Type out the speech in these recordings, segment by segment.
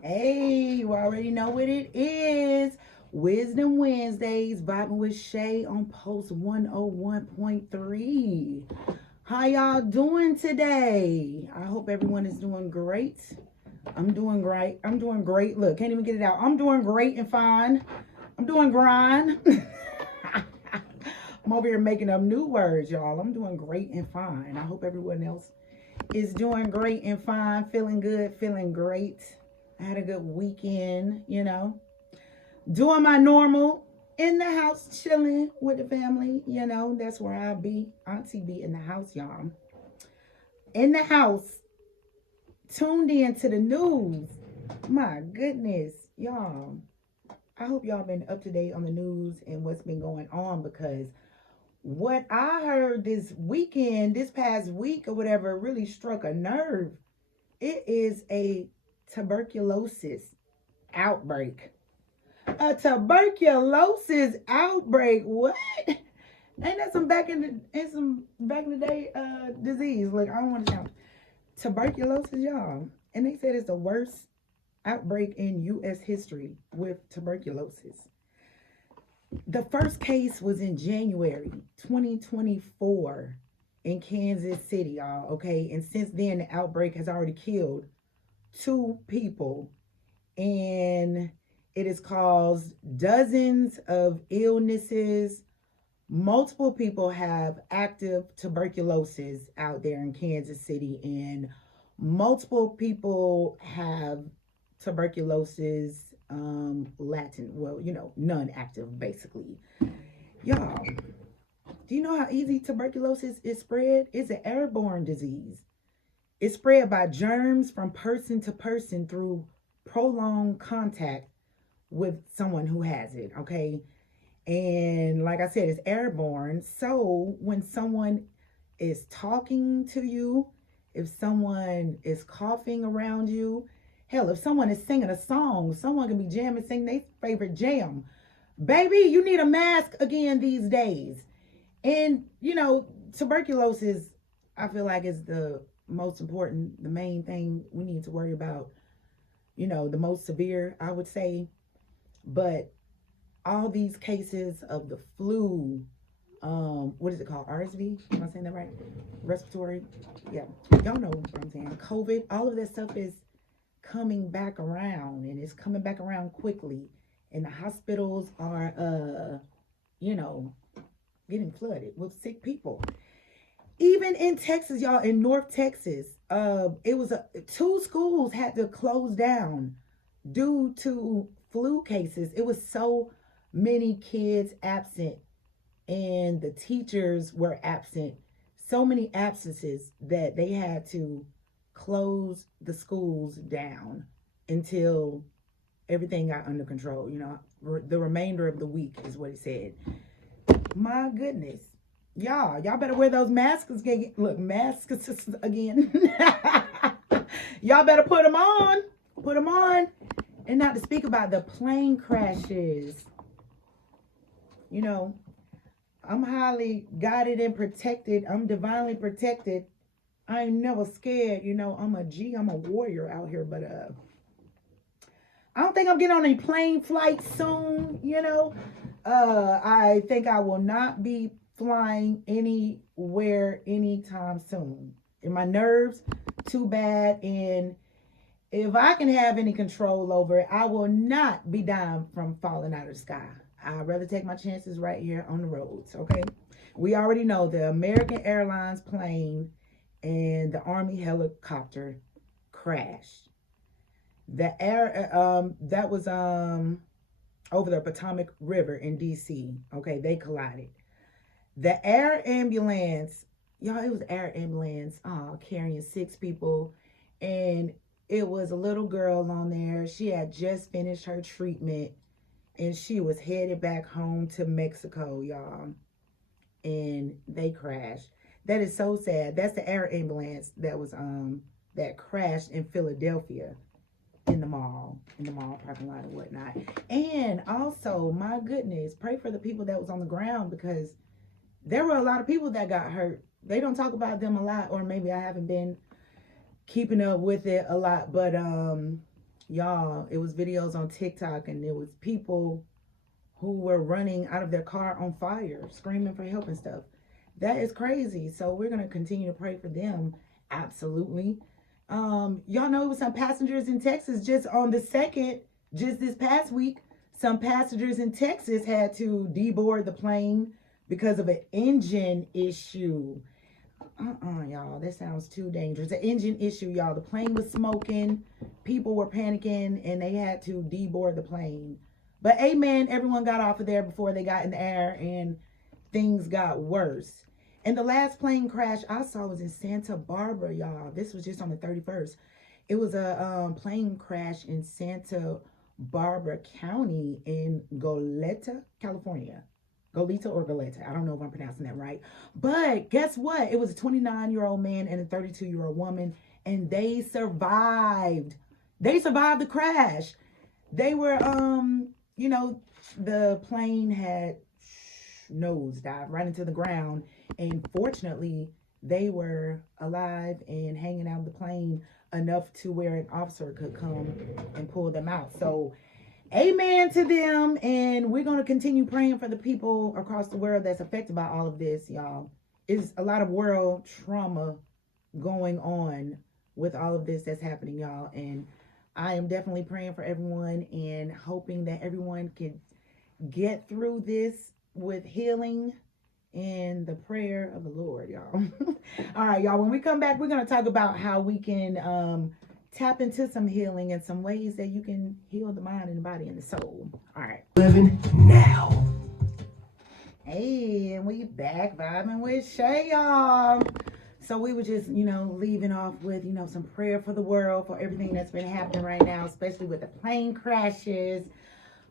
Hey, you already know what it is. Wisdom Wednesdays, vibing with Shay on Post 101.3. How y'all doing today? I hope everyone is doing great. I'm doing great. I'm doing great. Look, can't even get it out. I'm doing great and fine. I'm doing grind. I'm over here making up new words, y'all. I'm doing great and fine. I hope everyone else is doing great and fine, feeling good, feeling great. I had a good weekend, doing my normal in the house, chilling with the family. That's where I'll be. Auntie be in the house, y'all. In the house, tuned in to the news. My goodness, y'all. I hope y'all been up to date on the news and what's been going on because what I heard this weekend, this past week or whatever, really struck a nerve. It is a tuberculosis outbreak. A tuberculosis outbreak. What? Ain't that some back in the day disease? Like, I don't want to sound tuberculosis, y'all. And they said it's the worst outbreak in U.S. history with tuberculosis. The first case was in January 2024 in Kansas City, y'all. Okay, and since then the outbreak has already killed two people, and it has caused dozens of illnesses. Multiple people have active tuberculosis out there in Kansas City, and multiple people have tuberculosis latent, well, non-active basically. Y'all, do you know how easy tuberculosis is spread? It's an airborne disease. It's spread by germs from person to person through prolonged contact with someone who has it, okay? And like I said, it's airborne. So when someone is talking to you, if someone is coughing around you, hell, if someone is singing a song, someone can be jamming, sing their favorite jam. Baby, you need a mask again these days. And, tuberculosis, I feel like is the most important, the main thing we need to worry about, the most severe, I would say. But all these cases of the flu, what is it called? RSV? Am I saying that right? Respiratory? Yeah. Y'all know what I'm saying. COVID, all of that stuff is coming back around, and it's coming back around quickly. And the hospitals are, getting flooded with sick people. Even in Texas, y'all, in North Texas, it was two schools had to close down due to flu cases. It was so many kids absent, and the teachers were absent. So many absences that they had to close the schools down until everything got under control. The remainder of the week is what it said. My goodness. Y'all better wear those masks. Look, masks again. Y'all better put them on. Put them on. And not to speak about the plane crashes. I'm highly guided and protected. I'm divinely protected. I ain't never scared. I'm a G. I'm a warrior out here. But I don't think I'm getting on a plane flight soon. I think I will not be flying anywhere anytime soon. And my nerves too bad. And if I can have any control over it, I will not be dying from falling out of the sky. I'd rather take my chances right here on the roads, okay? We already know the American Airlines plane and the Army helicopter crashed. The air that was over the Potomac River in DC. Okay, they collided. The air ambulance, y'all, it was air ambulance carrying 6 people, and it was a little girl on there. She had just finished her treatment, and she was headed back home to Mexico, y'all. And they crashed. That is so sad. That's the air ambulance that crashed in Philadelphia in the mall parking lot and whatnot. And also, my goodness, pray for the people that was on the ground, because there were a lot of people that got hurt. They don't talk about them a lot, or maybe I haven't been keeping up with it a lot, but Y'all, it was videos on TikTok, and there was people who were running out of their car on fire, screaming for help and stuff. That is crazy. So we're gonna continue to pray for them. Absolutely. Y'all know it was some passengers in Texas just on the second, just this past week. Some passengers in Texas had to deboard the plane because of an engine issue. Y'all, that sounds too dangerous. An engine issue, y'all. The plane was smoking, people were panicking, and they had to deboard the plane. But amen, everyone got off of there before they got in the air, and things got worse. And the last plane crash I saw was in Santa Barbara, y'all. This was just on the 31st. It was a plane crash in Santa Barbara County in Goleta, California. Goleta or Goleta. I don't know if I'm pronouncing that right. But guess what? It was a 29-year-old man and a 32-year-old woman, and they survived. They survived the crash. They were, the plane had nosedived right into the ground, and fortunately, they were alive and hanging out of the plane enough to where an officer could come and pull them out. So amen to them, and we're going to continue praying for the people across the world that's affected by all of this, y'all. It's a lot of world trauma going on with all of this that's happening, y'all, and I am definitely praying for everyone and hoping that everyone can get through this with healing and the prayer of the Lord, y'all. All right, y'all, when we come back, we're going to talk about how we can tap into some healing and some ways that you can heal the mind and the body and the soul. All right. Living now. Hey, and we back vibing with Shay, y'all. So we were just, leaving off with, some prayer for the world, for everything that's been happening right now, especially with the plane crashes.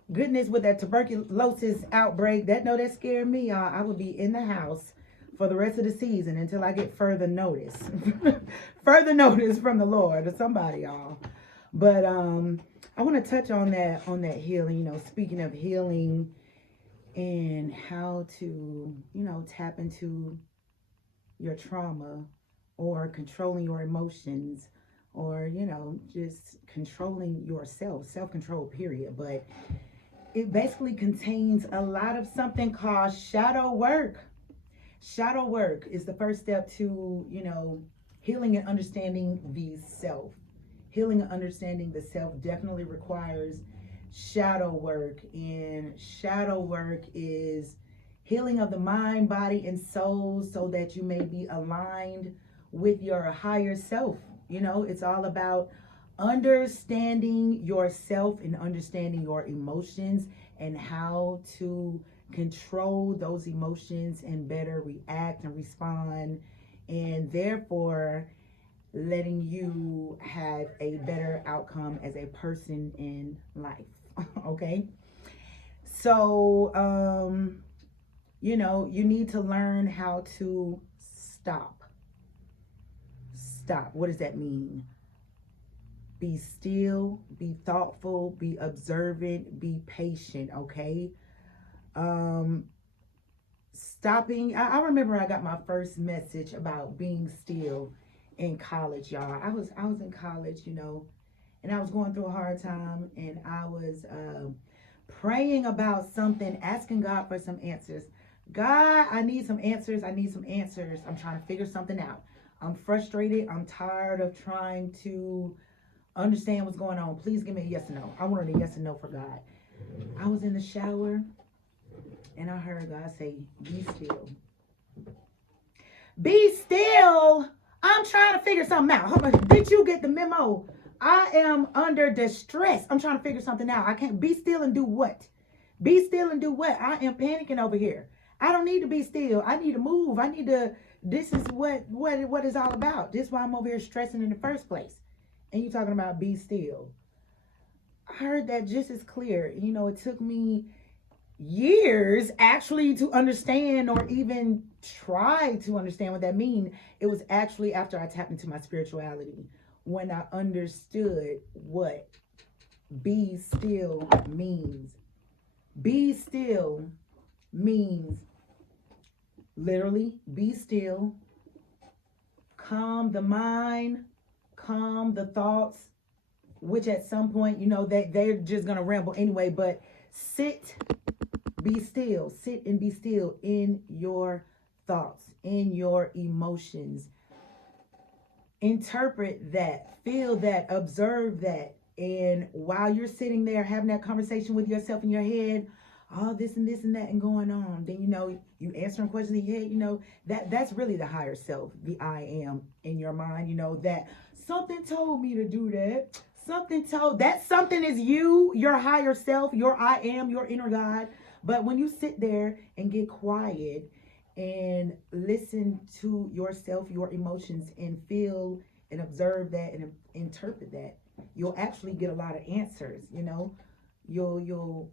Goodness, with that tuberculosis outbreak, that scared me, y'all. I would be in the house for the rest of the season until I get further notice. Further notice from the Lord or somebody, y'all. But I want to touch on that healing, speaking of healing and how to, tap into your trauma or controlling your emotions or, just controlling yourself, self-control, period. But it basically contains a lot of something called shadow work. Shadow work is the first step to, healing and understanding the self. Healing and understanding the self definitely requires shadow work. And shadow work is healing of the mind, body, and soul so that you may be aligned with your higher self. It's all about understanding yourself and understanding your emotions and how to control those emotions and better react and respond, and therefore letting you have a better outcome as a person in life. Okay, so you need to learn how to stop. What does that mean? Be still, be thoughtful, be observant, be patient, okay? Stopping. I remember I got my first message about being still in college, y'all. I was in college, and I was going through a hard time, and I was praying about something, asking God for some answers. God, I need some answers. I'm trying to figure something out. I'm frustrated. I'm tired of trying to understand what's going on. Please give me a yes or no. I wanted a yes and no for God. I was in the shower and I heard God say, be still. Be still. I'm trying to figure something out. Did you get the memo? I am under distress. I'm trying to figure something out. I can't be still and do what? Be still and do what? I am panicking over here. I don't need to be still. I need to move. This is what it's all about. This is why I'm over here stressing in the first place. And you talking about be still. I heard that just as clear. It took me years actually to understand or even try to understand what that means. It was actually after I tapped into my spirituality when I understood what be still means. Be still means literally be still, calm the mind, calm the thoughts, which at some point, you know, they're just going to ramble anyway. But sit, be still, sit and be still in your thoughts, in your emotions. Interpret that, feel that, observe that. And while you're sitting there having that conversation with yourself in your head, all this and this and that and going on, then you know you answering questions in your head, you know, that's really the higher self, the I am in your mind, you know, that something told me to do that. Something told, that something is you, your higher self, your I am, your inner God. But when you sit there and get quiet and listen to yourself, your emotions, and feel and observe that and interpret that, you'll actually get a lot of answers. You know, you'll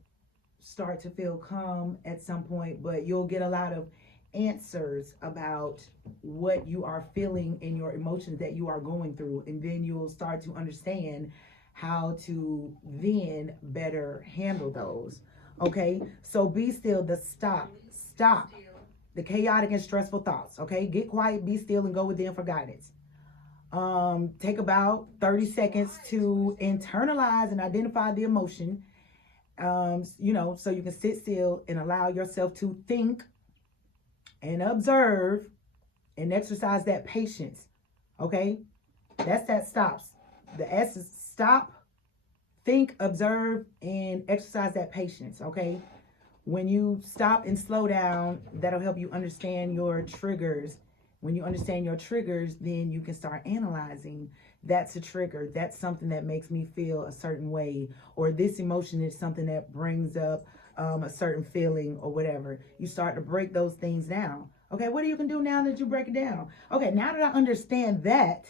start to feel calm at some point, but you'll get a lot of answers about what you are feeling in your emotions that you are going through, and then you'll start to understand how to then better handle those. Okay, so be still, the stop the chaotic and stressful thoughts. Okay, get quiet, be still, and go within for guidance. Take about 30 seconds to internalize and identify the emotion. You know, so you can sit still and allow yourself to think and observe and exercise that patience. Okay, that's that stops. The S is stop, think, observe, and exercise that patience. Okay, when you stop and slow down, that'll help you understand your triggers. When you understand your triggers, then you can start analyzing. That's a trigger. That's something that makes me feel a certain way. Or this emotion is something that brings up a certain feeling or whatever. You start to break those things down. Okay, what you can do now that you break it down? Okay, now that I understand that,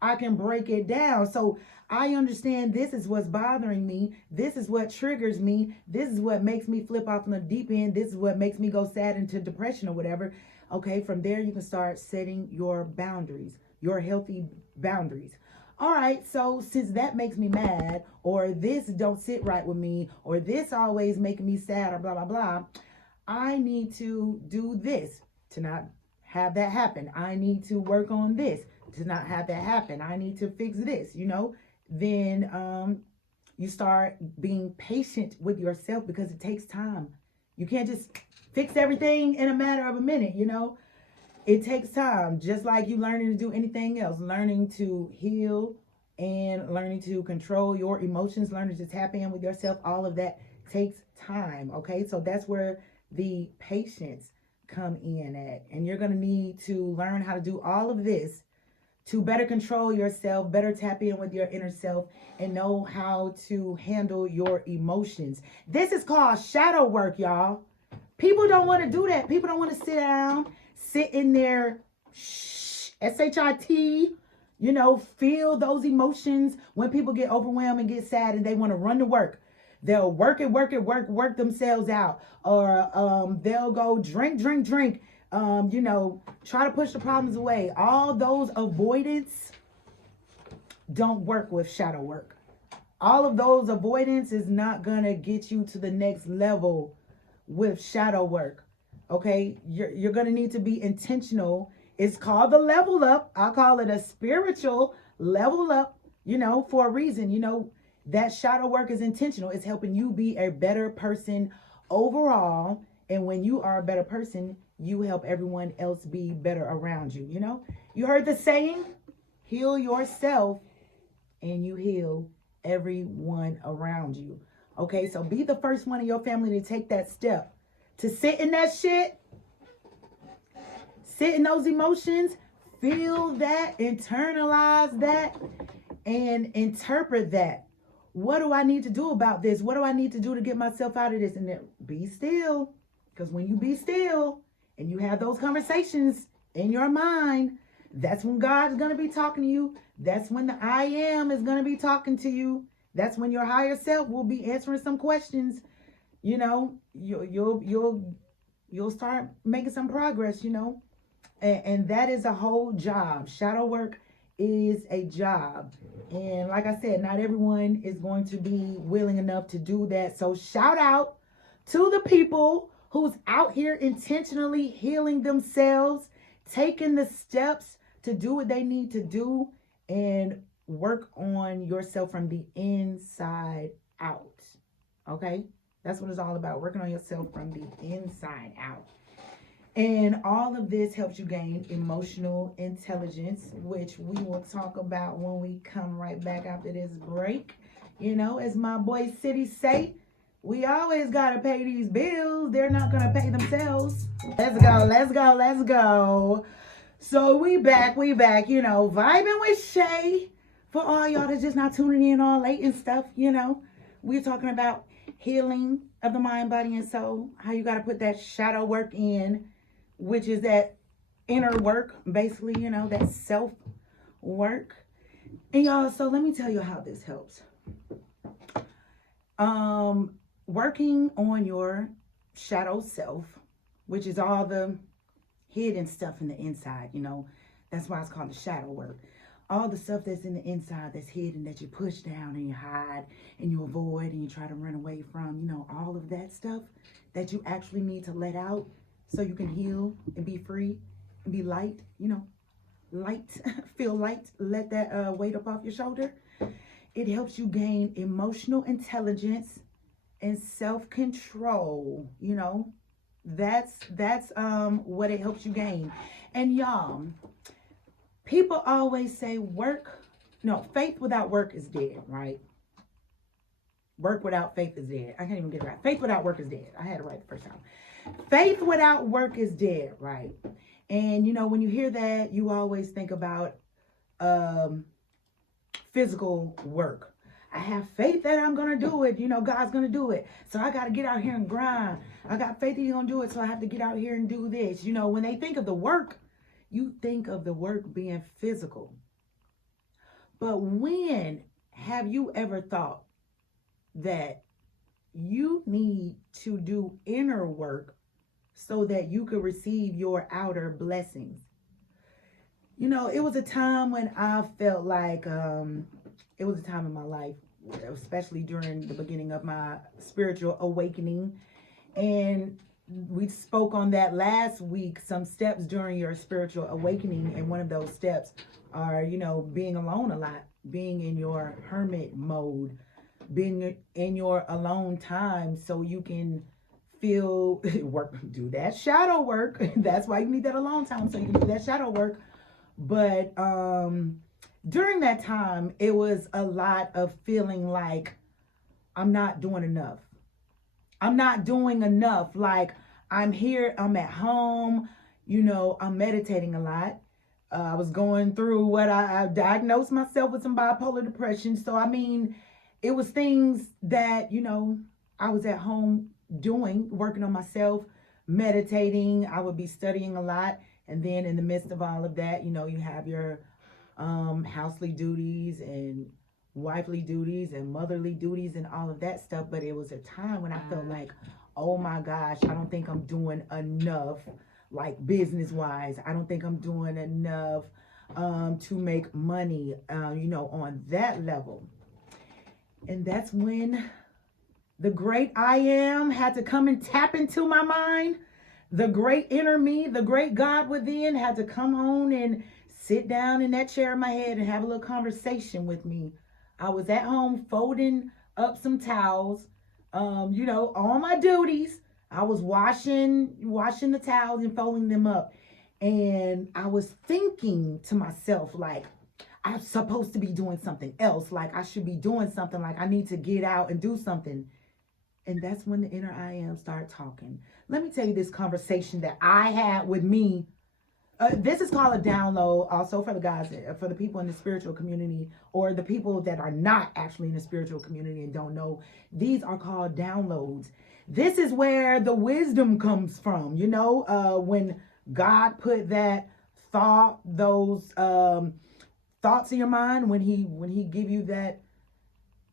I can break it down. So I understand this is what's bothering me. This is what triggers me. This is what makes me flip off on the deep end. This is what makes me go sad into depression or whatever. Okay, from there you can start setting your boundaries, your healthy boundaries. All right, so since that makes me mad, or this don't sit right with me, or this always making me sad, or blah, blah, blah, I need to do this to not have that happen. I need to work on this to not have that happen. I need to fix this, you know. Then you start being patient with yourself, because it takes time. You can't just fix everything in a matter of a minute, you know. It takes time, just like you learning to do anything else, learning to heal and learning to control your emotions, learning to tap in with yourself. All of that takes time. Okay, so that's where the patience come in at. And you're going to need to learn how to do all of this to better control yourself, better tap in with your inner self, and know how to handle your emotions. This is called shadow work, y'all. People don't want to do that. People don't want to sit down, sit in their S-H-I-T, you know, feel those emotions. When people get overwhelmed and get sad and they want to run to work, they'll work themselves out. Or they'll go drink, you know, try to push the problems away. All those avoidance don't work with shadow work. All of those avoidance is not going to get you to the next level with shadow work. Okay, you're going to need to be intentional. It's called the level up. I call it a spiritual level up, you know, for a reason. You know, that shadow work is intentional. It's helping you be a better person overall. And when you are a better person, you help everyone else be better around you. You know, you heard the saying, heal yourself and you heal everyone around you. Okay, so be the first one in your family to take that step, to sit in that shit, sit in those emotions, feel that, internalize that, and interpret that. What do I need to do about this? What do I need to do to get myself out of this? And then be still, because when you be still and you have those conversations in your mind, that's when God's going to be talking to you. That's when the I am is going to be talking to you. That's when your higher self will be answering some questions. You know, you'll start making some progress, you know. And that is a whole job. Shadow work is a job. And like I said, not everyone is going to be willing enough to do that. So shout out to the people who's out here intentionally healing themselves, taking the steps to do what they need to do, and work on yourself from the inside out. Okay? That's what it's all about, working on yourself from the inside out. And all of this helps you gain emotional intelligence, which we will talk about when we come right back after this break. You know, as my boy City say, we always gotta pay these bills. They're not gonna pay themselves. Let's go, let's go, let's go. So we back, you know, vibing with Shay. For all y'all that's just not tuning in all late and stuff, you know, we're talking about healing of the mind, body, and soul. How you gotta put that shadow work in, which is that inner work, basically, you know, that self work. And y'all, so let me tell you how this helps. Working on your shadow self, which is all the hidden stuff in the inside, you know, that's why it's called the shadow work. All the stuff that's in the inside that's hidden, that you push down and you hide and you avoid and you try to run away from, you know, all of that stuff that you actually need to let out so you can heal and be free and be light, you know, light, feel light, let that weight up off your shoulder. It helps you gain emotional intelligence and self-control, you know. That's what it helps you gain. And y'all, people always say faith without work is dead, right? Work without faith is dead. I can't even get it right. Faith without work is dead. I had it right the first time. Faith without work is dead, right? And you know, when you hear that, you always think about physical work. I have faith that I'm going to do it. You know, God's going to do it. So I got to get out here and grind. I got faith that he's going to do it. So I have to get out here and do this. You know, when they think of the work, you think of the work being physical. But when have you ever thought that you need to do inner work so that you could receive your outer blessings? You know, it was a time when I felt like, it was a time in my life, especially during the beginning of my spiritual awakening. And we spoke on that last week, some steps during your spiritual awakening. And one of those steps are, you know, being alone a lot, being in your hermit mode, being in your alone time so you can feel, do that shadow work. That's why you need that alone time, so you can do that shadow work. But during that time, it was a lot of feeling like I'm not doing enough. I'm not doing enough. Like, I'm here, I'm at home, you know, I'm meditating a lot. I was going through what I diagnosed myself with some bipolar depression. So, I mean, it was things that, you know, I was at home doing, working on myself, meditating. I would be studying a lot. And then in the midst of all of that, you know, you have your housely duties and wifely duties and motherly duties and all of that stuff. But it was a time when I felt like, oh my gosh, I don't think I'm doing enough, like business wise. I don't think I'm doing enough to make money, you know, on that level. And that's when the great I am had to come and tap into my mind. The great inner me, the great God within had to come on and sit down in that chair in my head and have a little conversation with me. I was at home folding up some towels, you know, all my duties. I was washing the towels and folding them up. And I was thinking to myself, like, I'm supposed to be doing something else. Like, I should be doing something. Like, I need to get out and do something. And that's when the inner I am started talking. Let me tell you this conversation that I had with me. This is called a download also for the guys, for the people in the spiritual community, or the people that are not actually in the spiritual community and don't know. These are called downloads. This is where the wisdom comes from, you know, when God put that thought, those thoughts in your mind, when he give you that,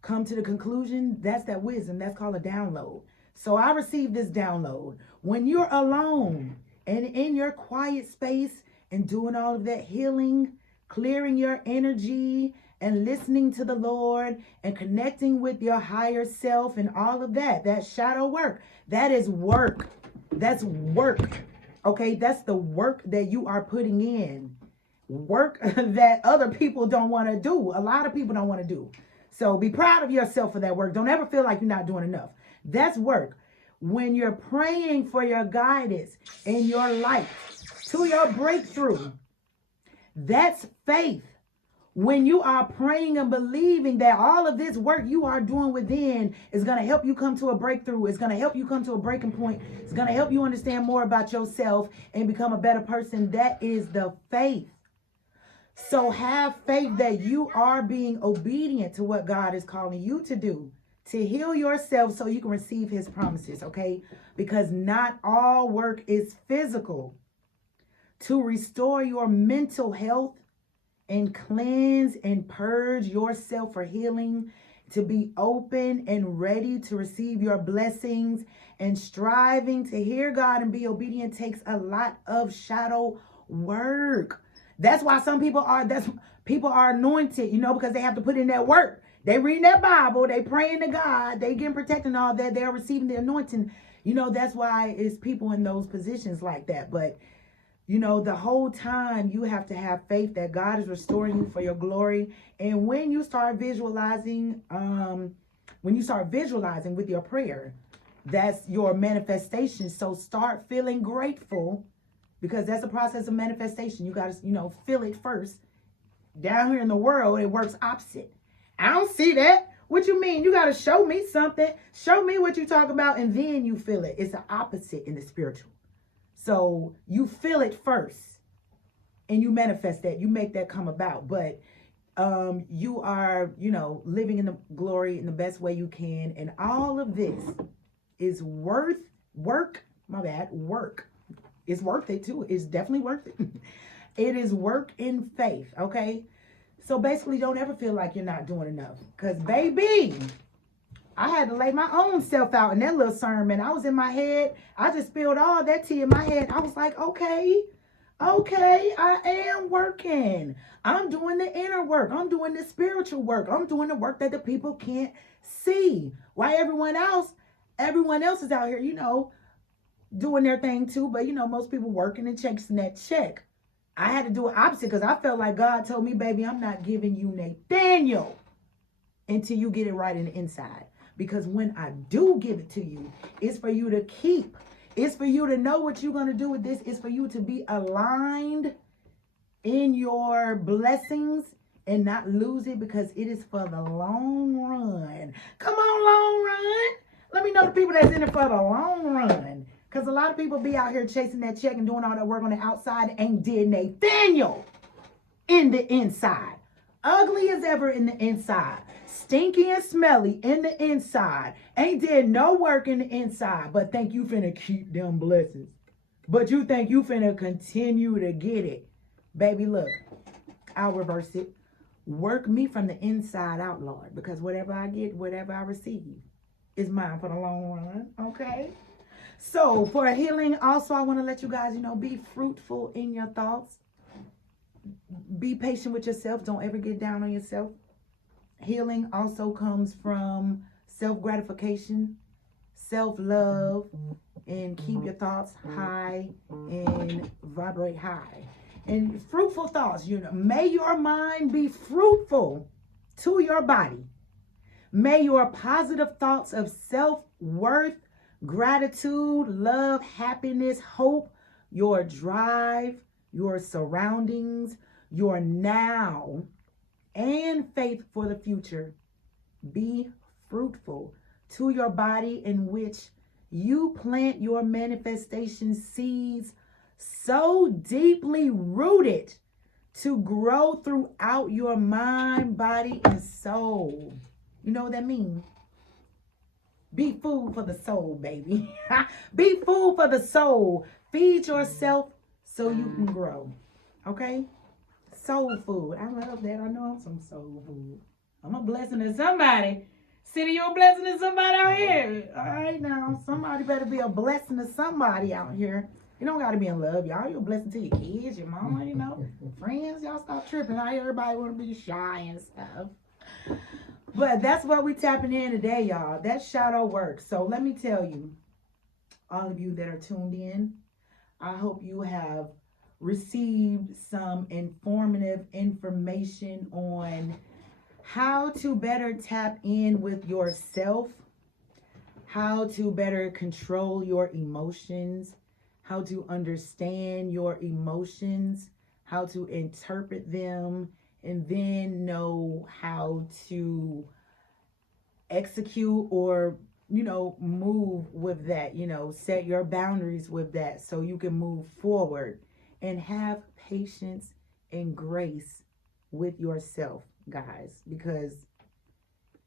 come to the conclusion, that's that wisdom. That's called a download. So I received this download. When you're alone and in your quiet space and doing all of that healing, clearing your energy and listening to the Lord and connecting with your higher self and all of that, that shadow work, that is work. That's work. Okay, that's the work that you are putting in. work that other people don't want to do. A lot of people don't want to do. So be proud of yourself for that work. Don't ever feel like you're not doing enough. That's work. When you're praying for your guidance in your life to your breakthrough, that's faith. When you are praying and believing that all of this work you are doing within is going to help you come to a breakthrough, it's going to help you come to a breaking point, it's going to help you understand more about yourself and become a better person, that is the faith. So have faith that you are being obedient to what God is calling you to do, to heal yourself so you can receive his promises, okay? Because not all work is physical. To restore your mental health and cleanse and purge yourself for healing, to be open and ready to receive your blessings, and striving to hear God and be obedient takes a lot of shadow work. That's why some people are anointed, because they have to put in that work. They reading that Bible, they praying to God, they getting protected and all that, they're receiving the anointing. That's why it's people in those positions like that. But the whole time you have to have faith that God is restoring you for your glory. And when you start visualizing, with your prayer, that's your manifestation. So start feeling grateful, because that's a process of manifestation. You got to, feel it first. Down here in the world, it works opposite. I don't see that. What you mean? You got to show me something. Show me what you talk about, and then you feel it. It's the opposite in the spiritual. So you feel it first and you manifest that. You make that come about. But you are, living in the glory in the best way you can. And all of this is work. It's worth it too. It's definitely worth it. It is work in faith, okay? So basically, don't ever feel like you're not doing enough. Because, baby, I had to lay my own self out in that little sermon. I was in my head. I just spilled all that tea in my head. I was like, okay, I am working. I'm doing the inner work. I'm doing the spiritual work. I'm doing the work that the people can't see. Why everyone else is out here, doing their thing too. But, most people working and chasing that check. I had to do it opposite, because I felt like God told me, baby, I'm not giving you Nathaniel until you get it right in the inside. Because when I do give it to you, it's for you to keep. It's for you to know what you're going to do with this. It's for you to be aligned in your blessings and not lose it, because it is for the long run. Come on, long run. Let me know the people that's in it for the long run. Because a lot of people be out here chasing that check and doing all that work on the outside and ain't did Nathaniel in the inside. Ugly as ever in the inside. Stinky and smelly in the inside. Ain't did no work in the inside, but think you finna keep them blessings. But you think you finna continue to get it. Baby, look, I'll reverse it. Work me from the inside out, Lord, because whatever I get, whatever I receive is mine for the long run, okay? So for healing, also, I want to let you guys, be fruitful in your thoughts. Be patient with yourself. Don't ever get down on yourself. Healing also comes from self-gratification, self-love, and keep your thoughts high and vibrate high. And fruitful thoughts, may your mind be fruitful to your body. May your positive thoughts of self-worth, gratitude, love, happiness, hope, your drive, your surroundings, your now, and faith for the future be fruitful to your body, in which you plant your manifestation seeds so deeply rooted to grow throughout your mind, body, and soul. You know what that means? Be food for the soul, baby. Be food for the soul. Feed yourself so you can grow. Okay? Soul food. I love that. I know I'm some soul food. I'm a blessing to somebody. City, you're a blessing to somebody out here. All right, now. Somebody better be a blessing to somebody out here. You don't got to be in love, y'all. You're a blessing to your kids, your mama, friends. Y'all stop tripping. How everybody want to be shy and stuff. But that's what we tapping in today, y'all. That's shadow work. So let me tell you, all of you that are tuned in, I hope you have received some informative information on how to better tap in with yourself, how to better control your emotions, how to understand your emotions, how to interpret them, and then know how to execute or move with that, set your boundaries with that so you can move forward and have patience and grace with yourself, guys, because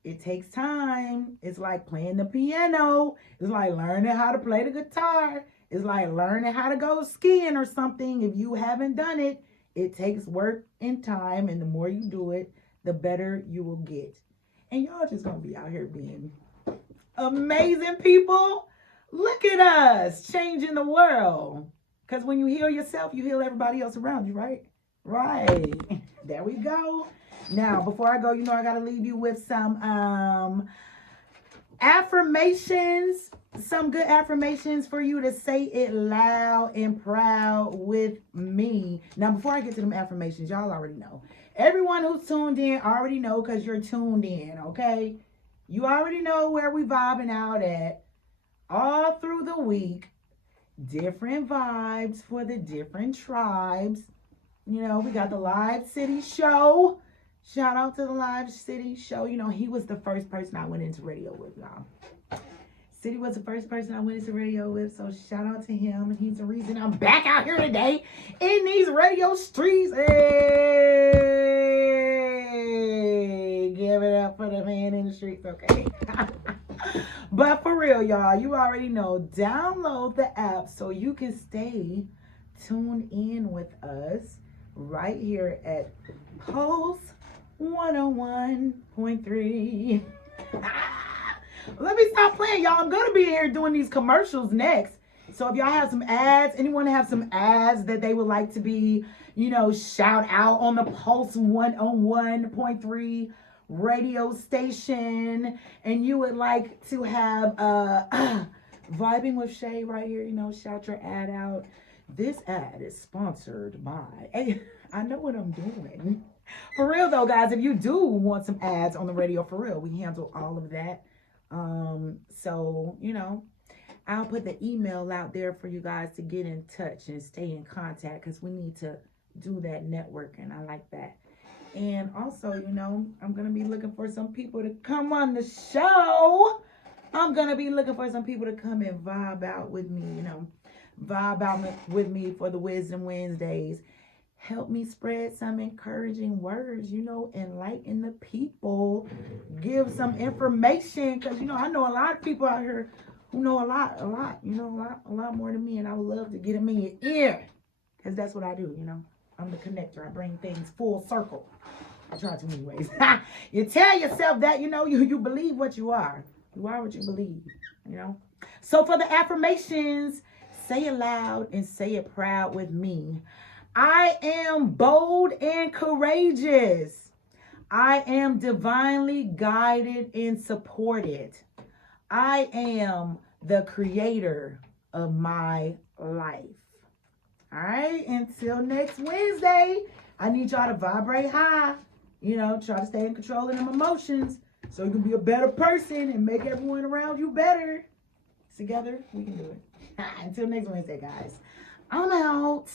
it takes time. It's like playing the piano. It's like learning how to play the guitar. It's like learning how to go skiing or something. If you haven't done it, it takes work and time. And the more you do it, the better you will get. And y'all just going to be out here being amazing people. Look at us changing the world. Because when you heal yourself, you heal everybody else around you, right? Right. There we go. Now, before I go, I got to leave you with some affirmations, some good affirmations for you to say it loud and proud with me. Now, before I get to them affirmations, y'all already know. Everyone who's tuned in already know because you're tuned in, okay? You already know where we vibing out at all through the week. Different vibes for the different tribes. We got the Live City show. Shout out to the Live City show. He was the first person I went into radio with, y'all. City was the first person I went into radio with, so shout out to him. He's the reason I'm back out here today in these radio streets. Hey, give it up for the man in the streets, okay? But for real, y'all, you already know, download the app so you can stay tuned in with us right here at Pulse 101.3. Let me stop playing, y'all. I'm going to be here doing these commercials next. So if y'all have some ads, anyone have some ads that they would like to be, shout out on the Pulse 101.3 radio station, and you would like to have Vibing with Shay right here, shout your ad out. This ad is sponsored by, hey, I know what I'm doing. For real though, guys, if you do want some ads on the radio, for real, we handle all of that. So, I'll put the email out there for you guys to get in touch and stay in contact, because we need to do that networking. I like that. And also, I'm going to be looking for some people to come on the show. I'm going to be looking for some people to come and vibe out with me, vibe out with me for the Wisdom Wednesdays. Help me spread some encouraging words, enlighten the people, give some information, because, I know a lot of people out here who know a lot, a lot more than me, and I would love to get them in your ear, because that's what I do, I'm the connector. I bring things full circle. I try to anyways. You tell yourself that, you believe what you are. You are what you believe, So for the affirmations, say it loud and say it proud with me. I am bold and courageous. I am divinely guided and supported. I am the creator of my life. All right, until next Wednesday, I need y'all to vibrate high. Try to stay in control of them emotions so you can be a better person and make everyone around you better. Together, we can do it. Until next Wednesday, guys. I'm out.